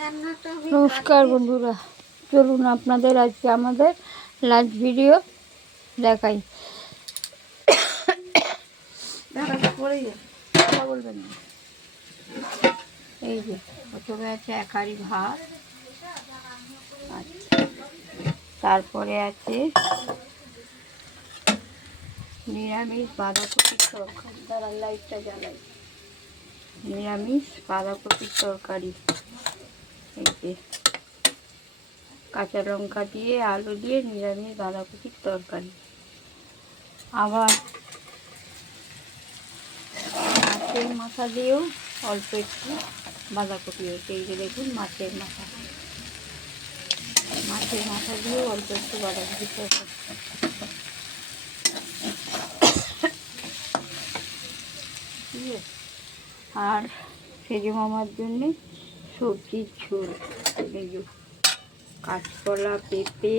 নমস্কার বন্ধুরা, চলুন আপনাদের আজকে আমাদের লাঞ্চ ভিডিও দেখাই। কথা বলবেন না। এই যে প্রথমে আছে এক হাঁড়ি ভাত, তারপরে আছে নিরামিষ বাঁধাকপির তরকারি। দাঁড়ান লাইটটা জ্বালাই। নিরামিষ বাঁধাকপির তরকারি, এই যে কাঁচা লঙ্কা দিয়ে আলু দিয়ে নিরামিষ বাঁধাকপির তরকারি। আবার মাছের মাথা দিয়েও অল্প একটু বাঁধাকপি হয়েছে। এই যে দেখুন মাছের মাথা দিয়েও অল্প একটু বাঁধাকপি তরকারি। ঠিক আছে, আর সেজে মামার জন্যে সবজির ঝোল। এই যে কাঁচকলা, পেঁপে,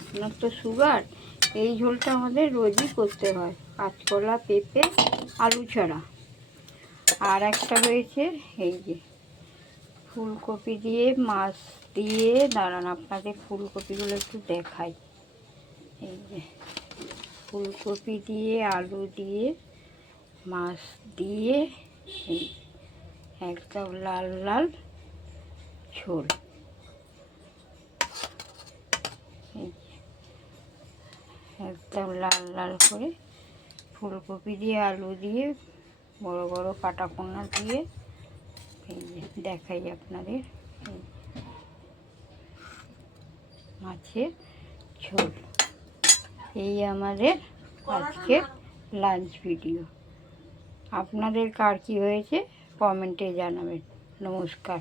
আপনার তো সুগার, এই ঝোলটা আমাদের রোজই করতে হয়। কাঁচকলা, পেঁপে, আলু ছাড়া। আর একটা রয়েছে এই যে ফুলকপি দিয়ে মাছ দিয়ে, দাঁড়ান আপনাদের ফুলকপিগুলো একটু দেখাই। এই যে ফুলকপি দিয়ে আলু দিয়ে মাছ দিয়ে এই একদম লাল লাল ঝোল। একদম লাল লাল করে ফুলকপি দিয়ে আলু দিয়ে বড় বড় কাটা কোনা দিয়ে এই যে দেখাই আপনাদের মাছের ঝোল। এই আমাদের আজকের লাঞ্চ ভিডিও। আপনাদের কার কী হয়েছে কমেন্টে জানাবেন। নমস্কার।